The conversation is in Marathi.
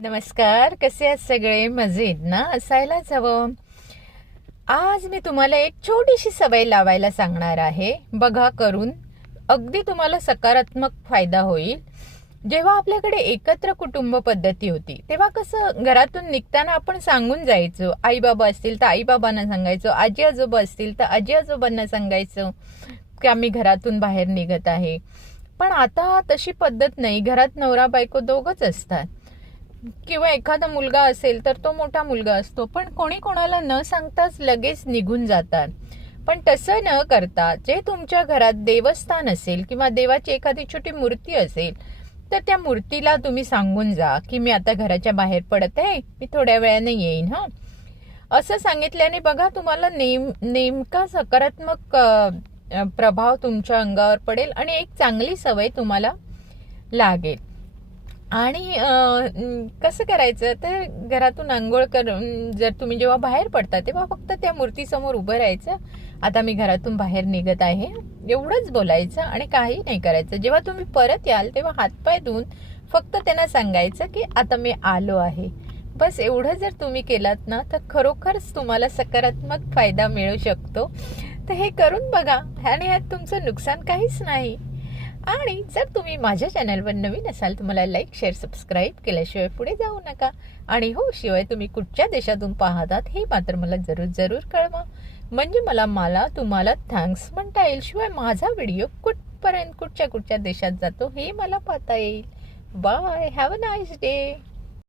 नमस्कार, कसे आहात सगळे? मजेत ना? असायलाच हवं. आज मी तुम्हाला एक छोटीशी सवय लावायला सांगणार आहे. बघा करून, अगदी तुम्हाला सकारात्मक फायदा होईल. जेव्हा आपल्याकडे एकत्र कुटुंब पद्धती होती तेव्हा कसं घरातून निघताना आपण सांगून जायचो. आई बाबा असतील तर आई बाबांना सांगायचो, आजी आजोबा असतील तर आजी आजोबांना सांगायचो की आम्ही घरातून बाहेर निघत आहे. पण आता तशी पद्धत नाही. घरात नवरा बायको दोघंच असतात किंवा एखादा मुलगा असेल तर तो मोठा मुलगा असतो, पण कोणी कोणाला न सांगताच लगेच निघून जातात. पण तसं न करता जे तुमच्या घरात देवस्थान असेल किंवा देवाची एखादी छोटी मूर्ती असेल तर त्या मूर्तीला तुम्ही सांगून जा की मी आता घराच्या बाहेर पडत आहे, मी थोड्या वेळाने येईन. असं सांगितल्याने बघा तुम्हाला नेमका सकारात्मक प्रभाव तुमच्या अंगावर पडेल आणि एक चांगली सवय तुम्हाला लागेल. आणि कसं करायचं तर घरातून आंघोळ करून जर तुम्ही जेव्हा बाहेर पडता तेव्हा फक्त त्या मूर्तीसमोर उभं राहायचं. आता मी घरातून बाहेर निघत आहे एवढंच बोलायचं आणि काही नाही करायचं. जेव्हा तुम्ही परत याल तेव्हा हातपाय धुवून फक्त त्यांना सांगायचं की आता मी आलो आहे. बस एवढं जर तुम्ही केलात ना तर खरोखरच तुम्हाला सकारात्मक फायदा मिळू शकतो. तर हे करून बघा आणि ह्यात तुमचं नुकसान काहीच नाही. आणि जर तुम्ही माझ्या चॅनलवर नवीन असाल तर मला लाईक शेअर सबस्क्राईब केल्याशिवाय पुढे जाऊ नका. आणि हो, शिवाय तुम्ही कुठच्या देशातून पाहतात हे मात्र मला जरूर जरूर कळवा. म्हणजे मला मला तुम्हाला थँक्स म्हणता येईल. शिवाय माझा व्हिडिओ कुठपर्यंत कुठच्या कुठच्या देशात जातो हे मला पाहता येईल. Bye, have a nice day.